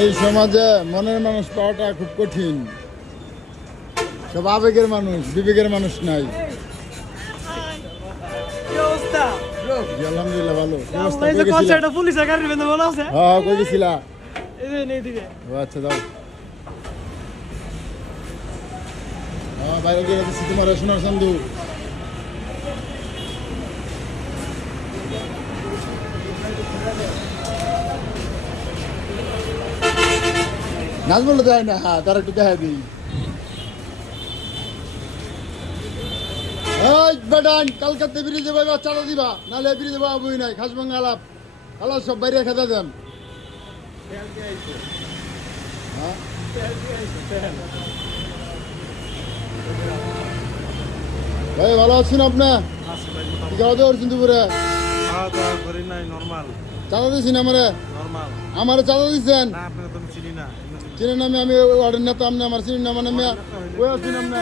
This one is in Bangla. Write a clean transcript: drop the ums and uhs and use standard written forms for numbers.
এই সমাজে মনের মানুষ পাওয়াটা খুব কঠিন। সব আবেগের মানুষ, বিবেকের মানুষ নাই। জি, আলহামদুলিল্লাহ ভালো। কি অবস্থা? কই গেছিলা? হ্যাঁ, কই গেছিলা? ও আচ্ছা, যাও। হ্যাঁ, বাইরে গিয়ে দিচ্ছি তোমার সোনার চান্দু। নাচ বললে দেয় না, হ্যাঁ তার একটু দেখা দিই। বেটান কালকাতে ব্রিজে যাবে, চাঁদা দিবা, নাহলে ব্রিজে বাবুই নাই। খাস ভাঙা আলাপ আলাপ সব বাইরে খেতে দেন। ভাই ভালো আছেন আপনি? খাওয়া দাওয়া করছেন দুপুরে? চাঁদা দিয়েছেন আমার চাঁদা দিচ্ছেন? চিনেন আমি আমি ওয়ার্ডের নেতা, আপনি আমার চিনেন না? মানে আমি ওই আছেন আপনি